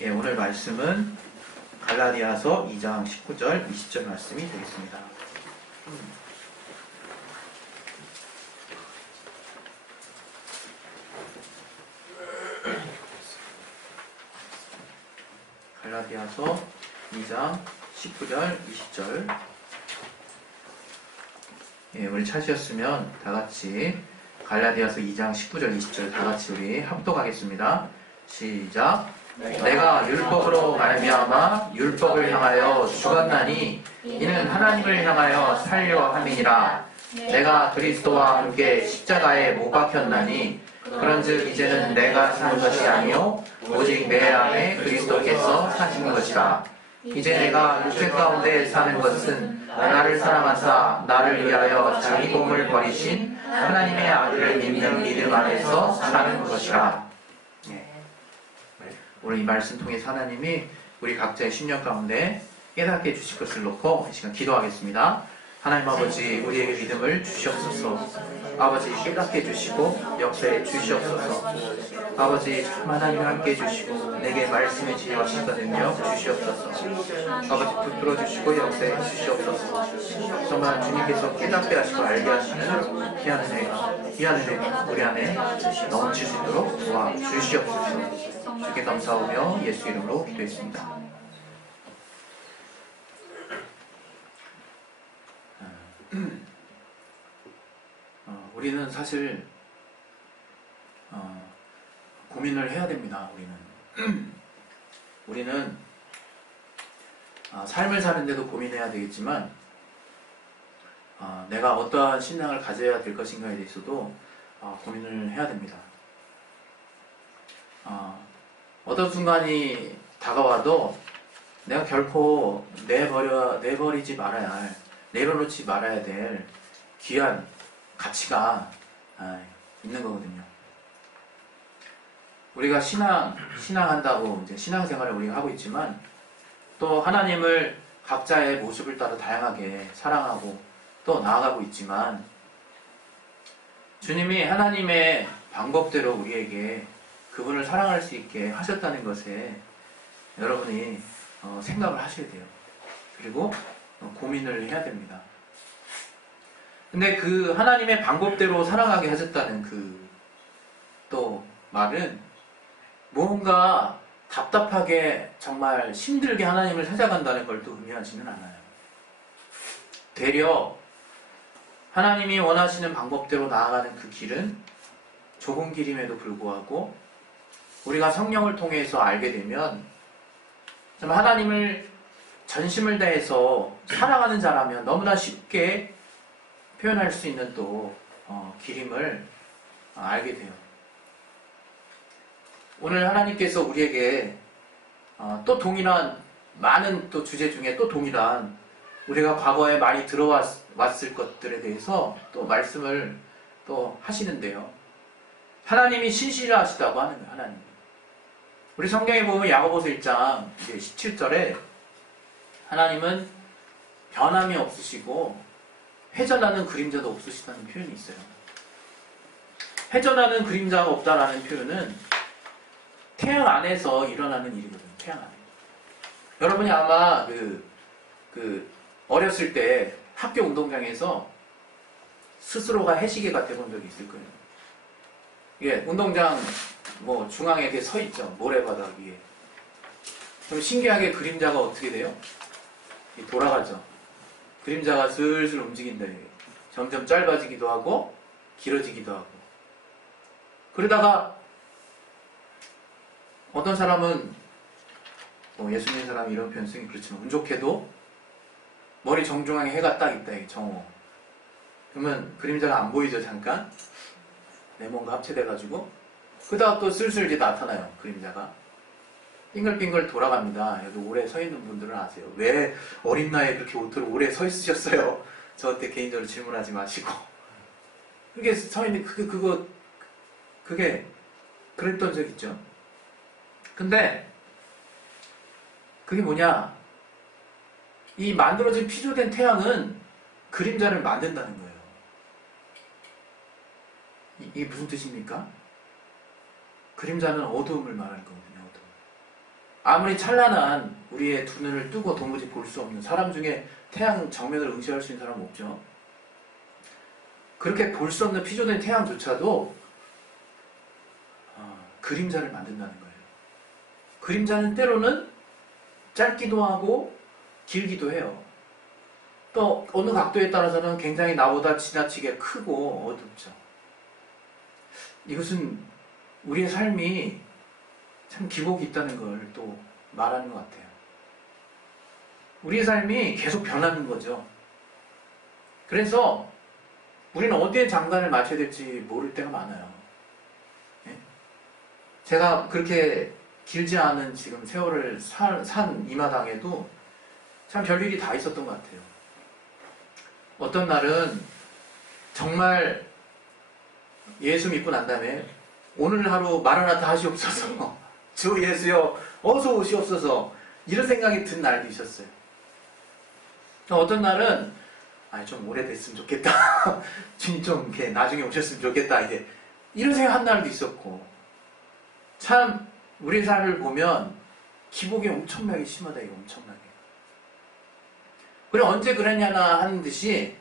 예, 오늘 말씀은 갈라디아서 2장 19절, 20절 말씀이 되겠습니다. 갈라디아서 2장 19절, 20절. 예, 우리 찾으셨으면 다 같이 갈라디아서 2장 19절, 20절 다 같이 우리 합독하겠습니다. 시작. 내가 율법으로 말미암아 율법을 향하여 죽었나니 이는 하나님을 향하여 살려 함이니라. 내가 그리스도와 함께 십자가에 못 박혔나니 그런즉 이제는 내가 사는 것이 아니요 오직 내 안에 그리스도께서 사시는 것이라. 이제 내가 육체 가운데 사는 것은 나를 사랑하사 나를 위하여 자기 몸을 버리신 하나님의 아들을 믿는 믿음 안에서 사는 것이라. 오늘 이 말씀 통해서 하나님이 우리 각자의 심령 가운데 깨닫게 해주실 것을 놓고 이 시간 기도하겠습니다. 하나님 아버지, 우리에게 믿음을 주시옵소서. 아버지, 깨닫게 해주시고 역사해 주시옵소서. 아버지, 하나님 함께 해주시고 내게 말씀의 지혜와 시간 능력 주시옵소서. 아버지, 붙들어 주시고 역사해 주시옵소서. 정말 주님께서 깨닫게 하시고 알게 하시는 귀한 은혜가 우리 안에 넘칠 수 있도록 도와주시옵소서. 주께 감사하며 예수 이름으로 기도했습니다. 우리는 사실 고민을 해야 됩니다. 우리는 삶을 사는데도 고민해야 되겠지만 내가 어떠한 신앙을 가져야 될 것인가에 대해서도 고민을 해야 됩니다. 어떤 순간이 다가와도 내가 결코 내버리지 말아야 할, 내려놓지 말아야 될 귀한 가치가 있는 거거든요. 우리가 신앙한다고 이제 신앙생활을 우리가 하고 있지만 또 하나님을 각자의 모습을 따라 다양하게 사랑하고 또 나아가고 있지만 주님이 하나님의 방법대로 우리에게 그분을 사랑할 수 있게 하셨다는 것에 여러분이 생각을 하셔야 돼요. 그리고 고민을 해야 됩니다. 근데 그 하나님의 방법대로 사랑하게 하셨다는 그 또 말은 뭔가 답답하게 정말 힘들게 하나님을 찾아간다는 걸 또 의미하지는 않아요. 되려 하나님이 원하시는 방법대로 나아가는 그 길은 좁은 길임에도 불구하고 우리가 성령을 통해서 알게 되면 정말 하나님을 전심을 다해서 사랑하는 자라면 너무나 쉽게 표현할 수 있는 또 길임을 알게 돼요. 오늘 하나님께서 우리에게 또 동일한 많은 또 주제 중에 또 동일한 우리가 과거에 많이 들어왔을 것들에 대해서 또 말씀을 또 하시는데요. 하나님이 신실하시다고 하는 거예요. 하나님. 우리 성경에 보면 야고보서 1장 17절에 하나님은 변함이 없으시고 회전하는 그림자도 없으시다는 표현이 있어요. 회전하는 그림자가 없다라는 표현은 태양 안에서 일어나는 일이거든요. 태양 안에. 여러분이 아마 어렸을 때 학교 운동장에서 스스로가 해시계가 돼본 적이 있을 거예요. 예, 운동장 중앙에 이렇게 서 있죠. 모래바닥 위에. 그럼 신기하게 그림자가 어떻게 돼요? 돌아가죠. 그림자가 슬슬 움직인다. 점점 짧아지기도 하고 길어지기도 하고. 그러다가 어떤 사람은 예수 믿는 사람이 이런 표현 쓰기 그렇지만 운 좋게도 머리 정중앙에 해가 딱 있다. 정오. 그러면 그림자가 안 보이죠. 잠깐. 레몬과 합체돼가지고 그러다가 또 슬슬 이제 나타나요. 그림자가 빙글빙글 돌아갑니다. 여기 오래 서 있는 분들은 아세요. 왜 어린 나이에 그렇게 오래 서 있으셨어요? 저한테 개인적으로 질문하지 마시고 그게 서 있는 그게 그랬던 적 있죠. 근데 그게 뭐냐, 이 만들어진 피조된 태양은 그림자를 만든다는 거예요. 이게 무슨 뜻입니까? 그림자는 어두움을 말하는 거거든요. 어두움. 아무리 찬란한 우리의 두 눈을 뜨고 도무지 볼 수 없는 사람 중에 태양 정면을 응시할 수 있는 사람은 없죠. 그렇게 볼 수 없는 피조된 태양조차도 그림자를 만든다는 거예요. 그림자는 때로는 짧기도 하고 길기도 해요. 또 어느 각도에 따라서는 굉장히 나보다 지나치게 크고 어둡죠. 이것은 우리의 삶이 참 기복이 있다는 걸 또 말하는 것 같아요. 우리의 삶이 계속 변하는 거죠. 그래서 우리는 어디에 장단을 맞춰야 될지 모를 때가 많아요. 예? 제가 그렇게 길지 않은 지금 세월을 산 이 마당에도 참 별일이 다 있었던 것 같아요. 어떤 날은 정말 예수 믿고 난 다음에 오늘 하루 마라나타 하시옵소서, 주 예수여 어서 오시옵소서, 이런 생각이 든 날도 있었어요. 어떤 날은 좀 오래됐으면 좋겠다, 주님 좀 이렇게 나중에 오셨으면 좋겠다, 이제 이런 생각 한 날도 있었고, 참 우리의 삶을 보면 기복이 엄청나게 심하다, 이거 엄청나게. 그래 언제 그랬냐나 하는 듯이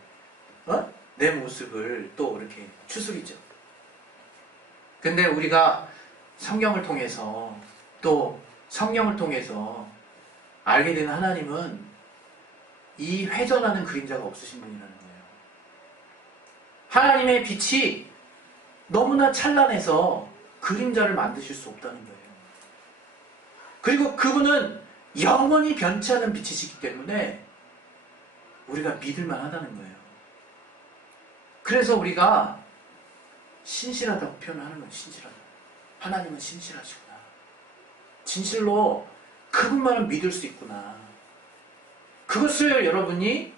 내 모습을 또 이렇게 추스리죠. 근데 우리가 성경을 통해서 또 성령을 통해서 알게 되는 하나님은 이 회전하는 그림자가 없으신 분이라는 거예요. 하나님의 빛이 너무나 찬란해서 그림자를 만드실 수 없다는 거예요. 그리고 그분은 영원히 변치 않은 빛이시기 때문에 우리가 믿을만 하다는 거예요. 그래서 우리가 신실하다고 표현하는 거예요. 신실하다. 하나님은 신실하시구나. 진실로 그분만을 믿을 수 있구나. 그것을 여러분이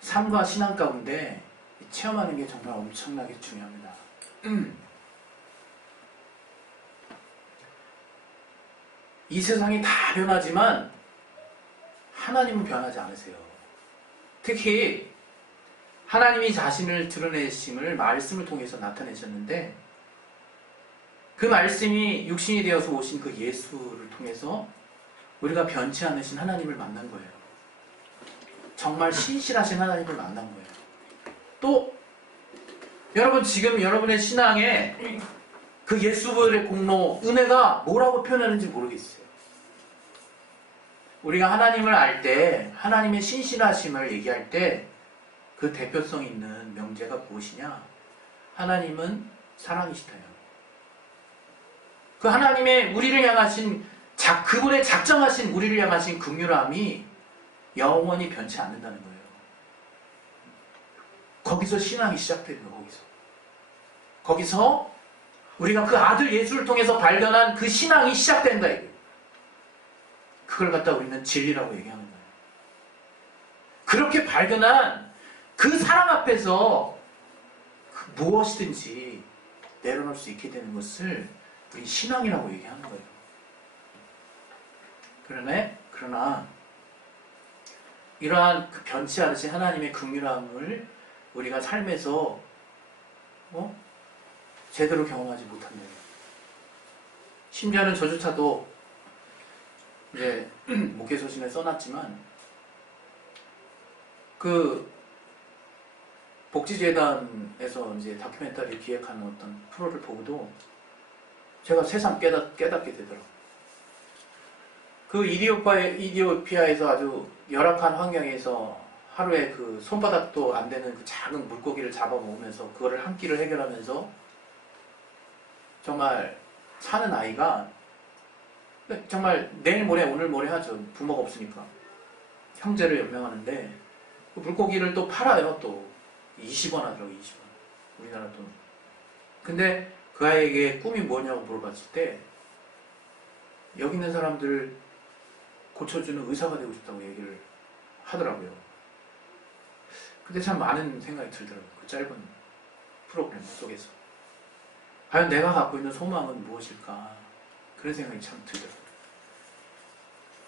삶과 신앙 가운데 체험하는 게 정말 엄청나게 중요합니다. 이 세상이 다 변하지만 하나님은 변하지 않으세요. 특히 하나님이 자신을 드러내심을 말씀을 통해서 나타내셨는데 그 말씀이 육신이 되어서 오신 그 예수를 통해서 우리가 변치 않으신 하나님을 만난 거예요. 정말 신실하신 하나님을 만난 거예요. 또 여러분 지금 여러분의 신앙에 그 예수의 공로, 은혜가 뭐라고 표현하는지 모르겠어요. 우리가 하나님을 알 때, 하나님의 신실하심을 얘기할 때 그 대표성 있는 명제가 무엇이냐? 하나님은 사랑이시다요. 그 하나님의 우리를 향하신 그분의 작정하신 우리를 향하신 긍휼함이 영원히 변치 않는다는 거예요. 거기서 신앙이 시작되는 거예요. 거기서 우리가 그 아들 예수를 통해서 발견한 그 신앙이 시작된다 이거예요. 그걸 갖다 우리는 진리라고 얘기하는 거예요. 그렇게 발견한 그 사랑 앞에서 무엇이든지 내려놓을 수 있게 되는 것을 우리 신앙이라고 얘기하는 거예요. 그러나 이러한 그 변치 않으신 하나님의 긍휼함을 우리가 삶에서 제대로 경험하지 못한다. 심지어는 저조차도 이제 목회서신에 써놨지만 그 복지재단에서 이제 다큐멘터리 기획하는 어떤 프로를 보고도 제가 새삼 깨닫게 되더라고요. 그 이디오피아에서 아주 열악한 환경에서 하루에 그 손바닥도 안 되는 그 작은 물고기를 잡아 먹으면서 그거를 한 끼를 해결하면서 정말 사는 아이가 정말 내일 모레 오늘 모레 하죠. 부모가 없으니까 형제를 연명하는데 그 물고기를 또 팔아요. 또 20원 하더라고. 20원 우리나라 돈. 근데 그 아이에게 꿈이 뭐냐고 물어봤을 때 여기 있는 사람들 고쳐주는 의사가 되고 싶다고 얘기를 하더라고요. 근데 참 많은 생각이 들더라고요. 그 짧은 프로그램 속에서 과연 내가 갖고 있는 소망은 무엇일까, 그런 생각이 참 들더라고요.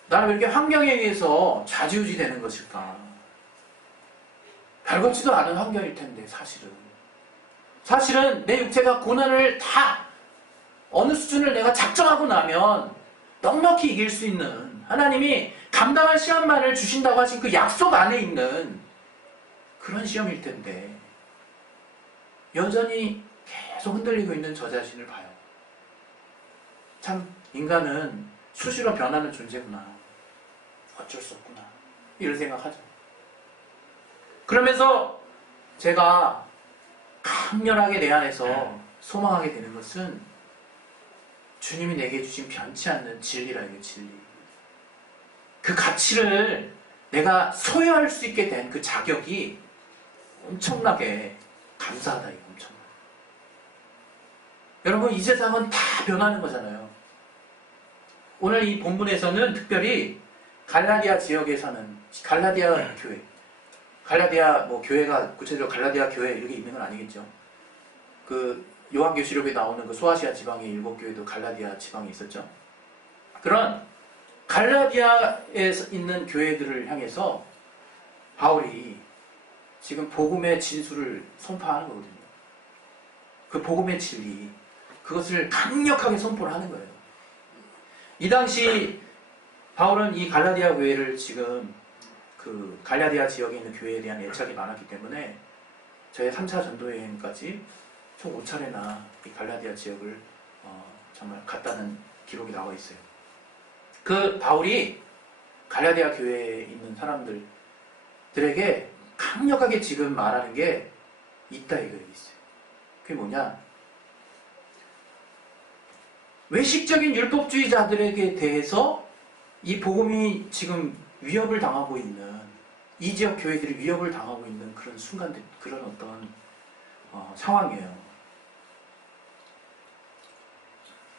나는 왜 이렇게 환경에 의해서 좌지우지 되는 것일까? 별것지도 않은 환경일 텐데 사실은 내 육체가 고난을 다 어느 수준을 내가 작정하고 나면 넉넉히 이길 수 있는, 하나님이 감당할 시간만을 주신다고 하신 그 약속 안에 있는 그런 시험일 텐데 여전히 계속 흔들리고 있는 저 자신을 봐요. 참 인간은 수시로 변하는 존재구나, 어쩔 수 없구나, 이런 생각하죠. 그러면서 제가 강렬하게 내 안에서 소망하게 되는 것은 주님이 내게 주신 변치 않는 진리라, 이게 진리. 그 가치를 내가 소유할 수 있게 된 그 자격이 엄청나게 감사하다, 이거 엄청나. 여러분, 이 세상은 다 변하는 거잖아요. 오늘 이 본문에서는 특별히 갈라디아 지역에 사는 갈라디아 교회, 갈라디아 뭐 교회가 구체적으로 갈라디아 교회 이렇게 있는 건 아니겠죠. 그 요한계시록에 나오는 그 소아시아 지방의 7교회도 갈라디아 지방에 있었죠. 그런 갈라디아에 있는 교회들을 향해서 바울이 지금 복음의 진수를 선포하는 거거든요. 그 복음의 진리, 그것을 강력하게 선포를 하는 거예요. 이 당시 바울은 이 갈라디아 교회를 지금 그 갈라디아 지역에 있는 교회에 대한 애착이 많았기 때문에 저의 3차 전도여행까지 총 5차례나 이 갈라디아 지역을 정말 갔다는 기록이 나와 있어요. 그 바울이 갈라디아 교회에 있는 사람들에게 강력하게 지금 말하는 게 있다, 이거에 있어요. 그게 뭐냐? 외식적인 율법주의자들에게 대해서 이 복음이 지금 위협을 당하고 있는, 이 지역 교회들이 위협을 당하고 있는 그런 순간들, 그런 어떤 상황이에요.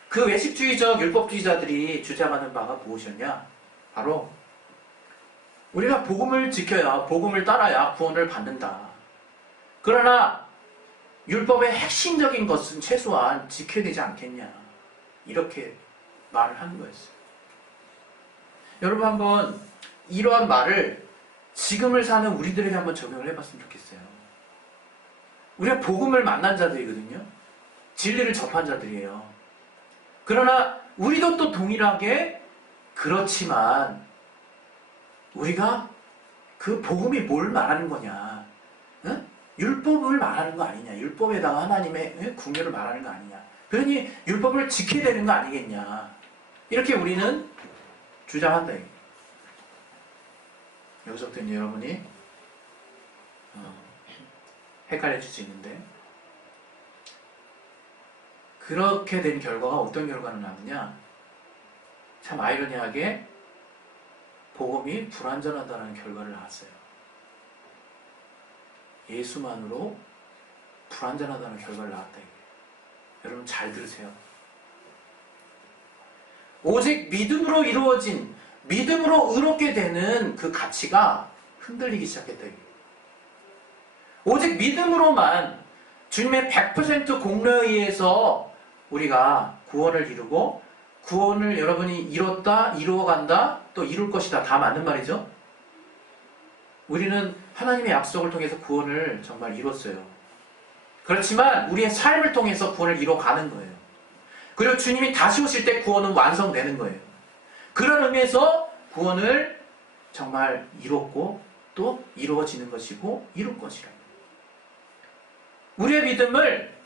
그 외식주의적 율법주의자들이 주장하는 바가 무엇이었냐? 바로 우리가 복음을 지켜야, 복음을 따라야 구원을 받는다. 그러나 율법의 핵심적인 것은 최소한 지켜야 되지 않겠냐, 이렇게 말을 하는 거였어요. 여러분, 한번 이러한 말을 지금을 사는 우리들에게 한번 적용을 해봤으면 좋겠어요. 우리가 복음을 만난 자들이거든요. 진리를 접한 자들이에요. 그러나 우리도 또 동일하게 그렇지만 우리가 그 복음이 뭘 말하는 거냐? 응? 율법을 말하는 거 아니냐? 율법에다가 하나님의 궁유를 말하는 거 아니냐? 그러니 율법을 지켜야 되는 거 아니겠냐? 이렇게 우리는 주장한다. 여기서부터 이제 여러분이 헷갈려질 수 있는데, 그렇게 된 결과가 어떤 결과가 나느냐? 참 아이러니하게 복음이 불완전하다는 결과를 낳았어요. 예수만으로 불완전하다는 결과를 낳았다. 여러분 잘 들으세요. 오직 믿음으로 이루어진, 믿음으로 의롭게 되는 그 가치가 흔들리기 시작했다. 오직 믿음으로만 주님의 100% 공로에 의해서 우리가 구원을 이루고, 구원을 여러분이 이뤘다, 이루어간다, 또 이룰 것이다, 다 맞는 말이죠. 우리는 하나님의 약속을 통해서 구원을 정말 이뤘어요. 그렇지만 우리의 삶을 통해서 구원을 이뤄가는 거예요. 그리고 주님이 다시 오실 때 구원은 완성되는 거예요. 그런 의미에서 구원을 정말 이뤘고 또 이루어지는 것이고 이룰 것이라. 우리의 믿음을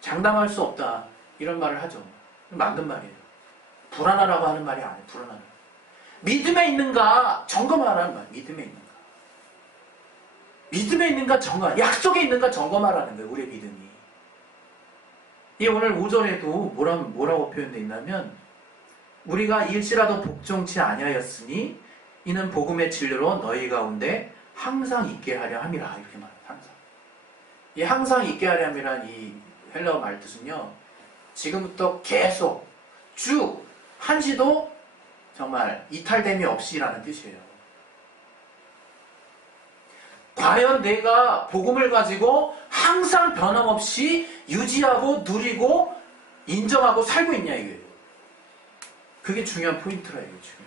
장담할 수 없다, 이런 말을 하죠. 맞는 말이에요. 불안하라고 하는 말이 아니에요. 불안하라. 믿음에 있는가 점검하라는 말. 믿음에 있는가. 믿음에 있는가 점검, 약속에 있는가 점검하라는 거예요. 우리의 믿음이. 이 오늘 5절에도 뭐라고 표현되어 있냐면, 우리가 일시라도 복종치 아니하였으니 이는 복음의 진리로 너희 가운데 항상 있게 하려 함이라, 이렇게 말해요. 항상. 이 항상 있게 하려 함이란 이 헬라어 말 뜻은요, 지금부터 계속 쭉 한시도 정말 이탈됨이 없이라는 뜻이에요. 과연 내가 복음을 가지고 항상 변함없이 유지하고 누리고 인정하고 살고 있냐, 이거예요. 그게 중요한 포인트라, 이거 지금.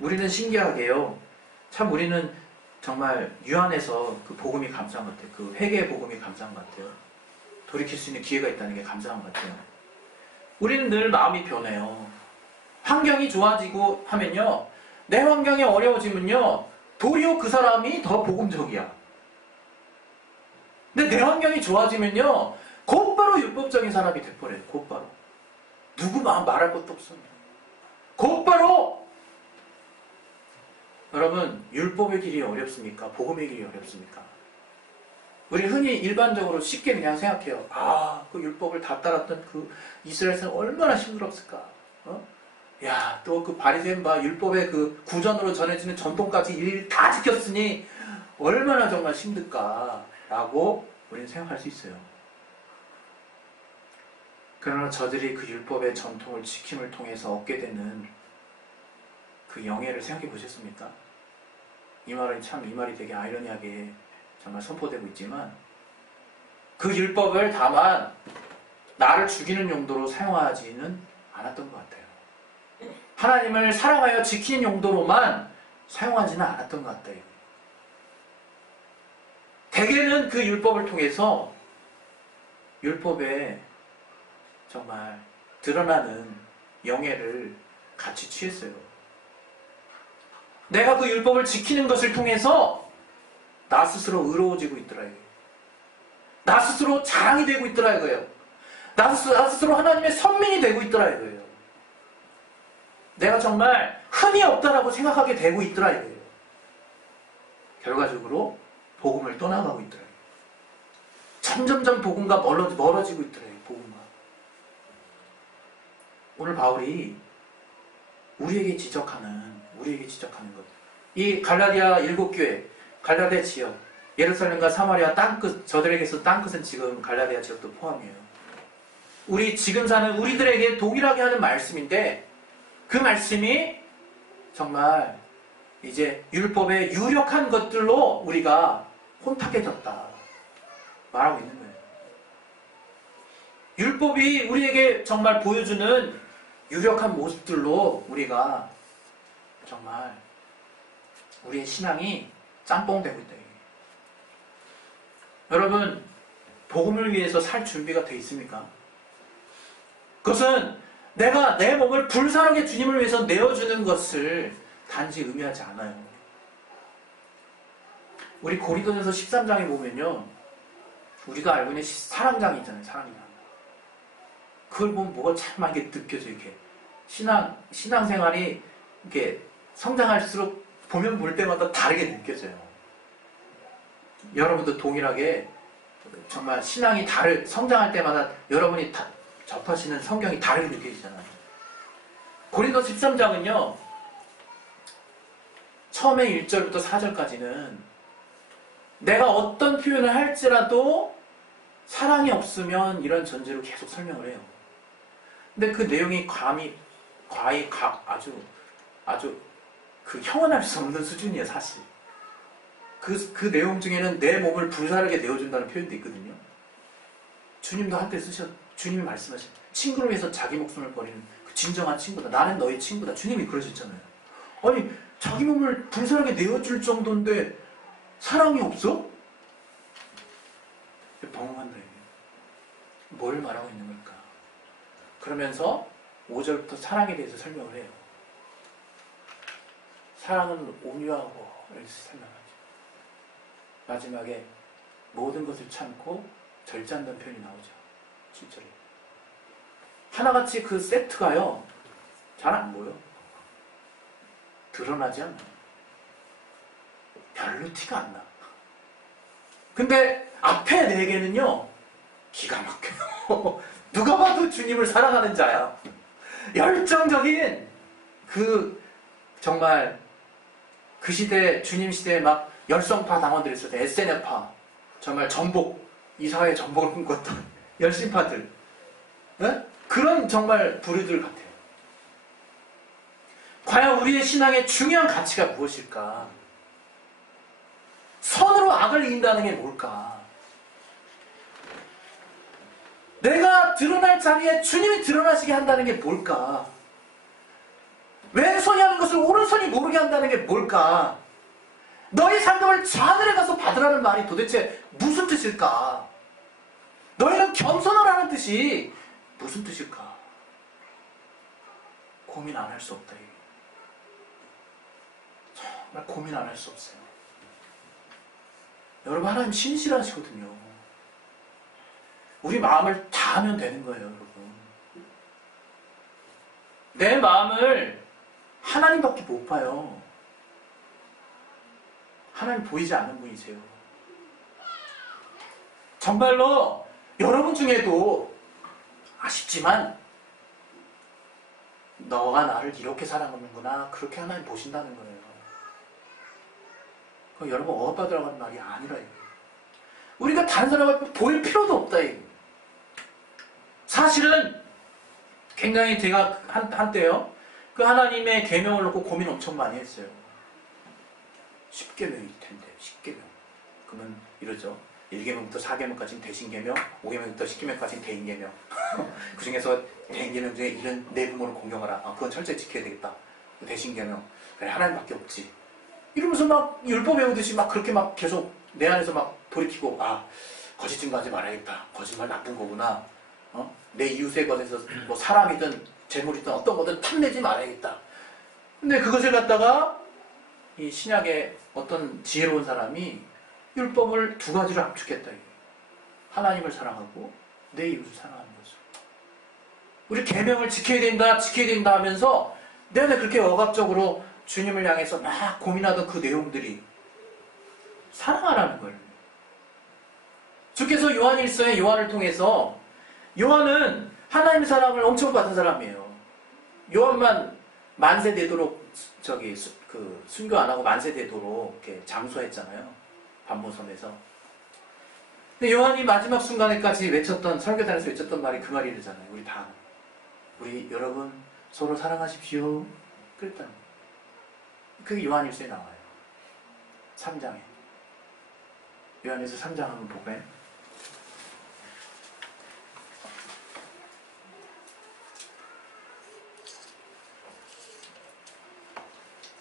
우리는 신기하게요, 참 우리는 정말 유한해서 그 복음이 감사한 것 같아요. 그 회개의 복음이 감사한 것 같아요. 돌이킬 수 있는 기회가 있다는 게 감사한 것 같아요. 우리는 늘 마음이 변해요. 환경이 좋아지고 하면요, 내 환경이 어려워지면요, 도리어 그 사람이 더 복음적이야. 근데 내 환경이 좋아지면요, 곧바로 율법적인 사람이 돼버려요. 곧바로. 누구 말할 것도 없습니다. 곧바로. 여러분, 율법의 길이 어렵습니까? 복음의 길이 어렵습니까? 우리 흔히 일반적으로 쉽게 그냥 생각해요. 그 율법을 다 따랐던 그 이스라엘 사람 얼마나 힘들었을까? 야, 또 그 바리새인 봐, 율법의 그 구전으로 전해지는 전통까지 일 다 지켰으니 얼마나 정말 힘들까라고 우리는 생각할 수 있어요. 그러나 저들이 그 율법의 전통을 지킴을 통해서 얻게 되는 그 영예를 생각해 보셨습니까? 이 말이 되게 아이러니하게 정말 선포되고 있지만, 그 율법을 다만 나를 죽이는 용도로 사용하지는 않았던 것 같아요. 하나님을 사랑하여 지키는 용도로만 사용하지는 않았던 것 같아요. 대개는 그 율법을 통해서 율법에 정말 드러나는 영예를 같이 취했어요. 내가 그 율법을 지키는 것을 통해서 나 스스로 의로워지고 있더라 이거예요. 나 스스로 자랑이 되고 있더라 이거예요. 나 스스로 하나님의 선민이 되고 있더라 이거예요. 내가 정말 흠이 없다라고 생각하게 되고 있더라 이거예요. 결과적으로 복음을 떠나가고 있더라. 점점점 복음과 멀어지고 있더라. 복음과. 오늘 바울이 우리에게 지적하는 것. 이 갈라디아 7교회, 갈라디아 지역, 예루살렘과 사마리아 땅끝, 저들에게서 땅끝은 지금 갈라디아 지역도 포함이에요. 우리 지금 사는 우리들에게 동일하게 하는 말씀인데, 그 말씀이 정말 이제 율법의 유력한 것들로 우리가 혼탁해졌다 말하고 있는 거예요. 율법이 우리에게 정말 보여주는 유력한 모습들로 우리가 정말 우리의 신앙이 짬뽕되고 있다. 여러분, 복음을 위해서 살 준비가 되어 있습니까? 그것은 내가 내 몸을 불사르게 주님을 위해서 내어주는 것을 단지 의미하지 않아요. 우리 고린도전서 13장에 보면요, 우리가 알고 있는 사랑장이 있잖아요. 사랑장. 그걸 보면 뭐가 참 많이 느껴져요. 이렇게 신앙생활이 이렇게 성장할수록 보면 볼 때마다 다르게 느껴져요. 여러분도 동일하게 정말 신앙이 성장할 때마다 여러분이 접하시는 성경이 다르게 느껴지잖아요. 고린도서 13장은요, 처음에 1절부터 4절까지는 내가 어떤 표현을 할지라도 사랑이 없으면 이런 전제로 계속 설명을 해요. 근데 그 내용이 아주 그 형언할 수 없는 수준이에요, 사실. 그 내용 중에는 내 몸을 불사르게 내어준다는 표현도 있거든요. 주님도 한때 주님이 말씀하신 친구를 위해서 자기 목숨을 버리는 그 진정한 친구다. 나는 너의 친구다. 주님이 그러셨잖아요. 아니, 자기 몸을 불사르게 내어줄 정도인데 사랑이 없어? 벙벙한다. 뭘 말하고 있는 걸까? 그러면서 5절부터 사랑에 대해서 설명을 해요. 사랑은 온유하고 이렇게 설명하죠. 마지막에 모든 것을 참고 절제한다는 표현이 나오죠. 7절에. 하나같이 그 세트가요, 잘 안 보여. 드러나지 않아. 별로 티가 안 나. 근데 앞에 4개는요, 기가 막혀요. 누가 봐도 주님을 사랑하는 자야. 열정적인 정말 그 시대, 주님 시대에 막 열성파 당원들이 있었어요. SNF파. 정말 이 사회의 전복을 꿈꿨던 열심파들. 네? 그런 정말 부류들 같아요. 과연 우리의 신앙의 중요한 가치가 무엇일까? 선으로 악을 이긴다는 게 뭘까? 내가 드러날 자리에 주님이 드러나시게 한다는 게 뭘까? 왼손이 하는 것을 오른손이 모르게 한다는 게 뭘까? 너희 상급을 저 하늘에 가서 받으라는 말이 도대체 무슨 뜻일까? 너희는 겸손하라는 뜻이 무슨 뜻일까? 고민 안 할 수 없다. 이게. 정말 고민 안 할 수 없어요. 여러분, 하나님 신실하시거든요. 우리 마음을 다 하면 되는 거예요, 여러분. 내 마음을 하나님밖에 못 봐요. 하나님 보이지 않는 분이세요. 정말로 여러분 중에도 아쉽지만 너가 나를 이렇게 사랑하는구나, 그렇게 하나님 보신다는 거예요. 그럼 여러분 억압받으라고 하는 말이 아니라 이거예요. 우리가 다른 사람 앞에 보일 필요도 없다 이거예요. 사실은 굉장히 제가 한때요, 그 하나님의 계명을 놓고 고민 엄청 많이 했어요. 10계명일 텐데 10계명 그러면 이러죠. 1계명부터 4계명까지는 대신계명, 5계명부터 10계명까지는 대인계명. 그 중에서 대인계명 중에 이런 내 부모를 공경하라. 그건 철저히 지켜야 되겠다. 대신계명, 그래 하나님밖에 없지. 이러면서 막 율법 외우듯이 막 그렇게 막 계속 내 안에서 막 돌이키고, 거짓 증거하지 말아야겠다. 거짓말 나쁜 거구나. 내 이웃의 것에서 뭐 사람이든 재물이든 어떤 거든 탐내지 말아야겠다. 근데 그것을 갖다가 이 신약의 어떤 지혜로운 사람이 율법을 두 가지로 압축했다. 하나님을 사랑하고 내 이웃을 사랑하는 거죠. 우리 계명을 지켜야 된다 하면서 내가 그렇게 억압적으로 주님을 향해서 막 고민하던 그 내용들이 사랑하라는 거예요. 주께서 요한일서의 요한을 통해서, 요한은 하나님의 사랑을 엄청 받은 사람이에요. 요한만 만세 되도록 순교 안 하고 만세 되도록 이렇게 장수했잖아요. 반모섬에서. 근데 요한이 마지막 순간에까지 외쳤던, 설교단에서 외쳤던 말이 그 말이잖아요. 우리 여러분 서로 사랑하십시오. 그랬다는 거예요. 그게 요한일서에 나와요. 3장에. 요한일서 3장 한번 볼까요?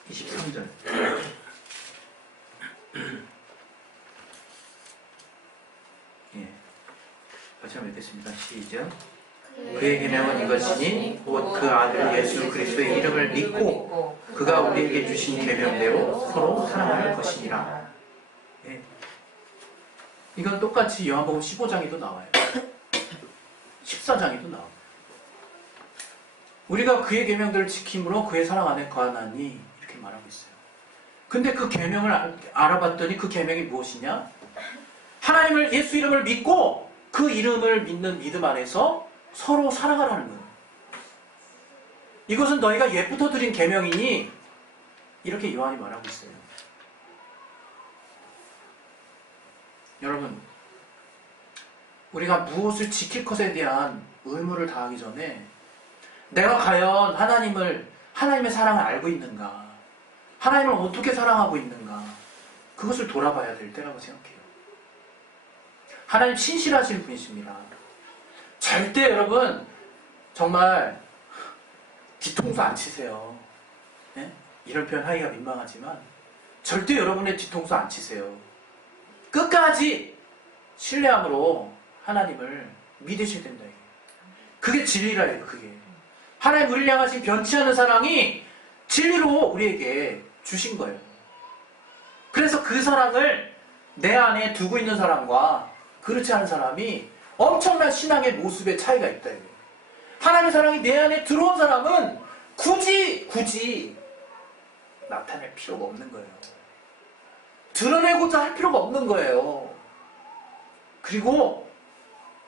23절. 예. 같이 한번 읽겠습니다. 시작. 그의 계명은 이것이니 곧 그 아들 예수 그리스도의 이름을 믿고 그가 우리에게 주신 계명대로 서로 사랑할 것이니라. 예. 이건 똑같이 요한복음 15장에도 나와요. 14장에도 나와요. 우리가 그의 계명들을 지킴으로 그의 사랑 안에 거하나니, 이렇게 말하고 있어요. 근데 그 계명을 알아봤더니 그 계명이 무엇이냐? 하나님을, 예수 이름을 믿고 그 이름을 믿는 믿음 안에서 서로 사랑하라는 거예요. 이것은 너희가 옛부터 드린 계명이니, 이렇게 요한이 말하고 있어요. 여러분, 우리가 무엇을 지킬 것에 대한 의무를 다하기 전에 내가 과연 하나님의 사랑을 알고 있는가, 하나님을 어떻게 사랑하고 있는가, 그것을 돌아봐야 될 때라고 생각해요. 하나님 신실하신 분이십니다. 절대 여러분 정말 뒤통수 안 치세요. 네? 이런 표현 하기가 민망하지만 절대 여러분의 뒤통수 안 치세요. 끝까지 신뢰함으로 하나님을 믿으셔야 된다. 그게 진리라요. 그게 하나님 우리를 향하신 변치 않은 사랑이 진리로 우리에게 주신 거예요. 그래서 그 사랑을 내 안에 두고 있는 사람과 그렇지 않은 사람이 엄청난 신앙의 모습의 차이가 있다. 하나님의 사랑이 내 안에 들어온 사람은 굳이 나타낼 필요가 없는 거예요. 드러내고자 할 필요가 없는 거예요. 그리고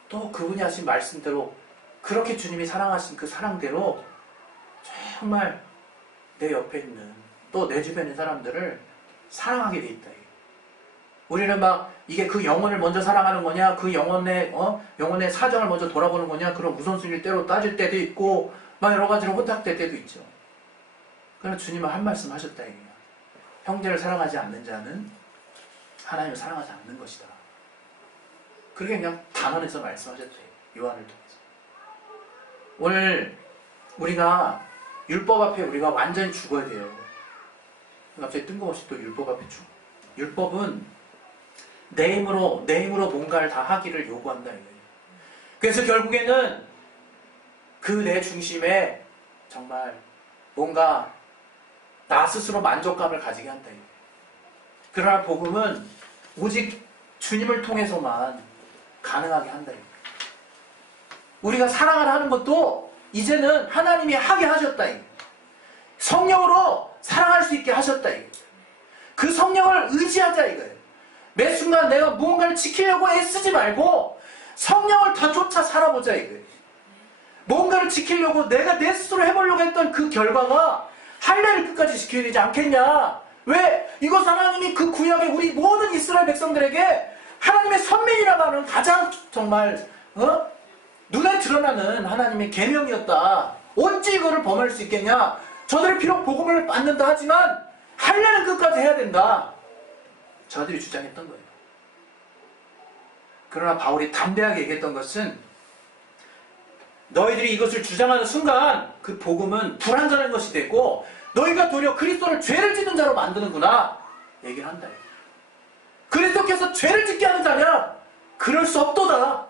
또 그분이 하신 말씀대로 그렇게 주님이 사랑하신 그 사랑대로 정말 내 옆에 있는 또 내 주변에 있는 사람들을 사랑하게 돼 있다. 우리는 막 이게 그 영혼을 먼저 사랑하는 거냐, 그 영혼의 사정을 먼저 돌아보는 거냐, 그런 우선순위를 때로 따질 때도 있고 막 여러 가지로 혼탁될 때도 있죠. 그러나 주님은 한 말씀 하셨다. 형제를 사랑하지 않는 자는 하나님을 사랑하지 않는 것이다. 그렇게 그냥 단언해서 말씀하셨대요. 요한을 통해서. 오늘 우리가 율법 앞에 우리가 완전히 죽어야 돼요. 갑자기 뜬금없이 또 율법 앞에 죽어. 율법은 내 힘으로 뭔가를 다 하기를 요구한다. 그래서 결국에는 그 내 중심에 정말 뭔가 나 스스로 만족감을 가지게 한다. 그러나 복음은 오직 주님을 통해서만 가능하게 한다. 우리가 사랑을 하는 것도 이제는 하나님이 하게 하셨다. 성령으로 사랑할 수 있게 하셨다. 그 성령을 의지하자 이거예요. 매 순간 내가 무언가를 지키려고 애쓰지 말고 성령을 더 쫓아 살아보자 이거예요. 뭔가를 지키려고 내가 내 스스로 해보려고 했던 그 결과가 할례를 끝까지 지켜야 되지 않겠냐. 왜? 이것 하나님이 그 구약에 우리 모든 이스라엘 백성들에게 하나님의 선민이라고 하는 가장 정말 눈에 드러나는 하나님의 계명이었다. 어찌 이거를 범할 수 있겠냐. 저들이 비록 복음을 받는다 하지만 할례는 끝까지 해야 된다. 저들이 주장했던 거예요. 그러나 바울이 담대하게 얘기했던 것은 너희들이 이것을 주장하는 순간 그 복음은 불완전한 것이 되고 너희가 도리어 그리스도를 죄를 짓는 자로 만드는구나 얘기를 한다. 그리스도께서 죄를 짓게 하는 자냐? 그럴 수 없도다.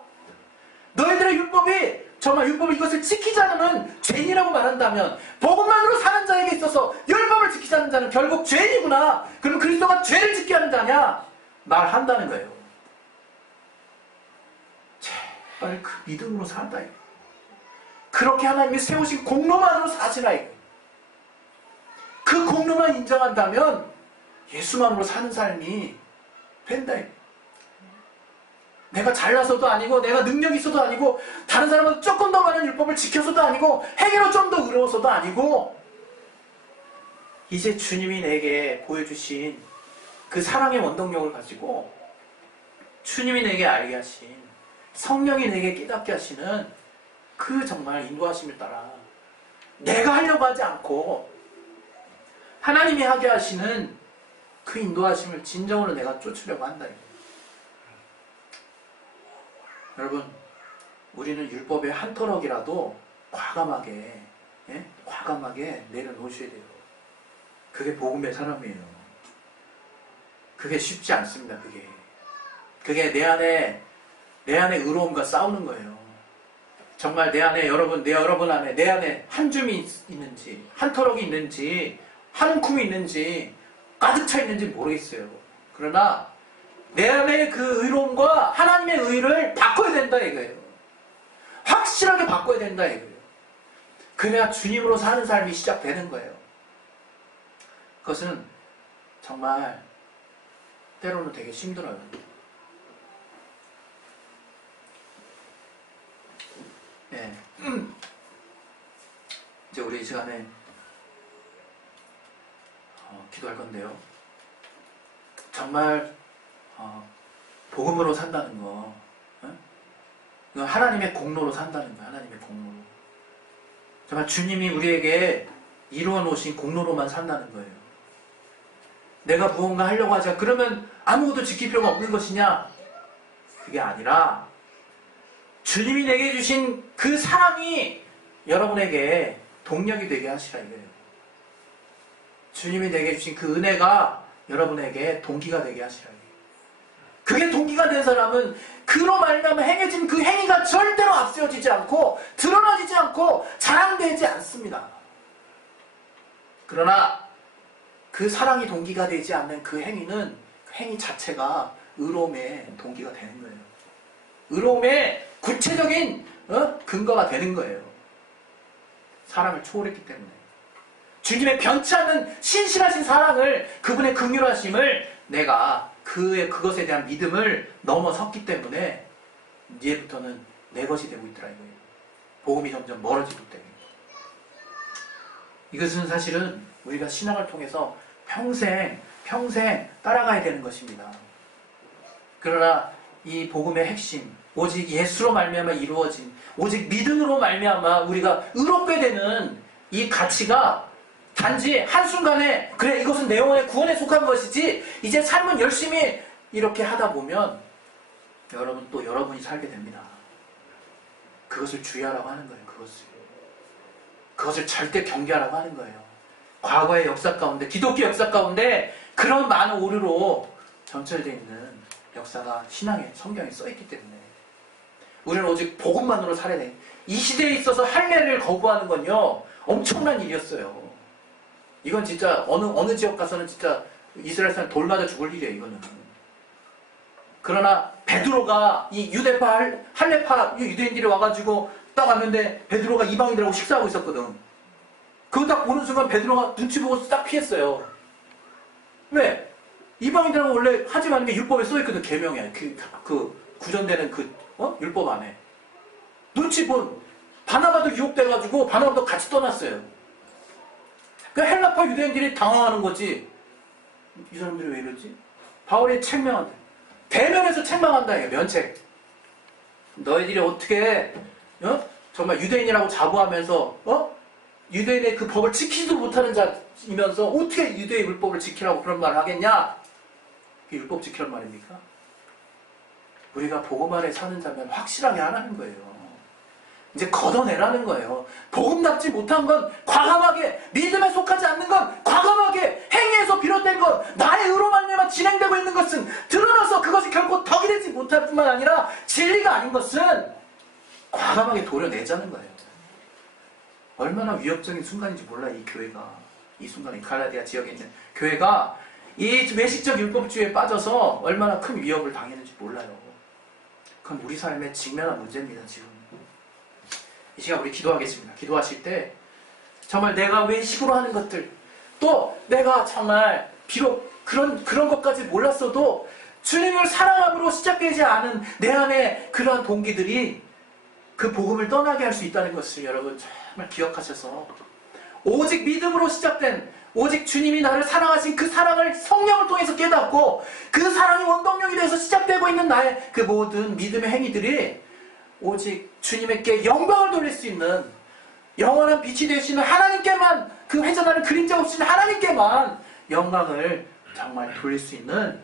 너희들의 율법이 정말 율법이 이것을 지키지 않으면 죄인이라고 말한다면 복음만으로 사는 자에게 있어서 율법을 지키지 않는 자는 결국 죄인이구나. 그럼 그리스도가 죄를 짓게 하는 자냐? 말한다는 거예요. 제발 그 믿음으로 산다. 그렇게 하나님이 세우신 공로만으로 사시라. 그 공로만 인정한다면 예수만으로 사는 삶이 된다. 내가 잘나서도 아니고 내가 능력이 있어도 아니고 다른 사람보다 조금 더 많은 율법을 지켜서도 아니고 행위로 좀 더 의로워서도 아니고 이제 주님이 내게 보여주신 그 사랑의 원동력을 가지고 주님이 내게 알게 하신 성령이 내게 깨닫게 하시는 그 정말 인도하심을 따라 내가 하려고 하지 않고 하나님이 하게 하시는 그 인도하심을 진정으로 내가 쫓으려고 한다. 여러분, 우리는 율법의 한 터럭이라도 과감하게 내려놓으셔야 돼요. 그게 복음의 사람이에요. 그게 쉽지 않습니다. 그게 내 안에 의로움과 싸우는 거예요. 정말 내 안에 여러분 안에 내 안에 한 줌이 있는지 한 터럭이 있는지 한 움큼이 있는지 가득 차 있는지 모르겠어요. 그러나 내 안에 그 의로움과 하나님의 의를 바꿔야 된다 이거예요. 확실하게 바꿔야 된다 이거예요. 그래야 주님으로 사는 삶이 시작되는 거예요. 그것은 정말 때로는 되게 힘들어요. 네. 이제 우리 이 시간에 기도할 건데요. 정말 복음으로 산다는 거, 하나님의 공로로 산다는 거예요. 하나님의 공로로. 정말 주님이 우리에게 이루어 놓으신 공로로만 산다는 거예요. 내가 무언가 하려고 하자. 그러면 아무것도 지킬 필요가 없는 것이냐? 그게 아니라 주님이 내게 주신 그 사랑이 여러분에게 동력이 되게 하시라 이거예요. 주님이 내게 주신 그 은혜가 여러분에게 동기가 되게 하시라. 그게 동기가 된 사람은 그로 말미암아 행해진 그 행위가 절대로 앞세워지지 않고 드러나지지 않고 자랑되지 않습니다. 그러나 그 사랑이 동기가 되지 않는 그 행위는 그 행위 자체가 의로움의 동기가 되는 거예요. 의로움의 구체적인 근거가 되는 거예요. 사랑을 초월했기 때문에. 주님의 변치 않는 신실하신 사랑을, 그분의 긍휼하심을 내가 그것에 대한 믿음을 넘어섰기 때문에 이제부터는 내 것이 되고 있더라 이거예요. 복음이 점점 멀어지기 때문에. 이것은 사실은 우리가 신앙을 통해서 평생 따라가야 되는 것입니다. 그러나 이 복음의 핵심, 오직 예수로 말미암아 이루어진, 오직 믿음으로 말미암아 우리가 의롭게 되는 이 가치가 단지 한순간에 그래 이것은 내 영혼의 구원에 속한 것이지 이제 삶은 열심히 이렇게 하다 보면 여러분 또 여러분이 살게 됩니다. 그것을 주의하라고 하는 거예요. 그것을 절대 경계하라고 하는 거예요. 과거의 역사 가운데, 기독교 역사 가운데 그런 많은 오류로 점철되어 있는 역사가 신앙에, 성경에 써있기 때문에 우리는 오직 복음만으로 살아야 돼. 이 시대에 있어서 할례를 거부하는 건요 엄청난 일이었어요. 이건 진짜 어느 지역 가서는 진짜 이스라엘 사람 돌 맞아 죽을 일이에요, 이거는. 그러나 베드로가 이 유대파, 할례파 유대인들이 와가지고 딱 왔는데 베드로가 이방인들하고 식사하고 있었거든. 그거 딱 보는 순간 베드로가 눈치 보고 딱 피했어요. 왜? 이방인들하고 원래 하지 말는 게 율법에 써있거든, 계명이야. 그 구전되는 율법 안에. 눈치 본 바나바도 유혹돼가지고 바나바도 같이 떠났어요. 그 헬라파 유대인들이 당황하는 거지. 이 사람들이 왜 이러지? 바울이 책망한다. 대면에서 책망한다. 이게 면책. 너희들이 어떻게 정말 유대인이라고 자부하면서 유대인의 그 법을 지키지도 못하는 자이면서 어떻게 유대의 율법을 지키라고 그런 말을 하겠냐? 그게 율법 지키란 말입니까? 우리가 복음 안에 사는 자면 확실하게 하라는 거예요. 이제 걷어내라는 거예요. 복음답지 못한 건 과감하게, 믿음에 속하지 않는 건 과감하게, 행위에서 비롯된 건 나의 의로 말미암아 진행되고 있는 것은 드러나서 그것이 결코 덕이 되지 못할 뿐만 아니라 진리가 아닌 것은 과감하게 도려내자는 거예요. 얼마나 위협적인 순간인지 몰라, 이 교회가. 이 순간에 갈라디아 지역에 있는 교회가 이 외식적 율법주의에 빠져서 얼마나 큰 위협을 당했는지 몰라요. 그건 우리 삶에 직면한 문제입니다, 지금. 이 시간 우리 기도하겠습니다. 기도하실 때 정말 내가 외식으로 하는 것들, 또 내가 정말 비록 그런 것까지 몰랐어도 주님을 사랑함으로 시작되지 않은 내 안에 그러한 동기들이 그 복음을 떠나게 할 수 있다는 것을 여러분 정말 기억하셔서, 오직 믿음으로 시작된, 오직 주님이 나를 사랑하신 그 사랑을 성령을 통해서 깨닫고 그 사랑이 원동력이 돼서 시작되고 있는 나의 그 모든 믿음의 행위들이 오직 주님에게 영광을 돌릴 수 있는, 영원한 빛이 되시는 하나님께만, 그 회전하는 그림자 없이는 하나님께만 영광을 정말 돌릴 수 있는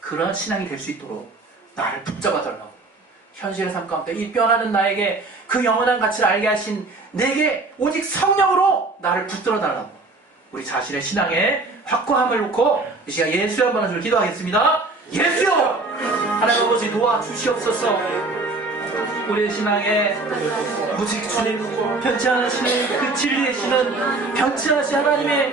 그런 신앙이 될 수 있도록 나를 붙잡아 달라고, 현실의 삶 가운데 이 변하는 나에게 그 영원한 가치를 알게 하신 내게 오직 성령으로 나를 붙들어 달라고, 우리 자신의 신앙에 확고함을 놓고 이 시간 예수여 한번 하시고 기도하겠습니다. 예수여! 하나님 아버지 도와주시옵소서. 우리의 신앙에 오직 주님, 변치 않으시는 그 진리의 신은 변치 않으신 하나님의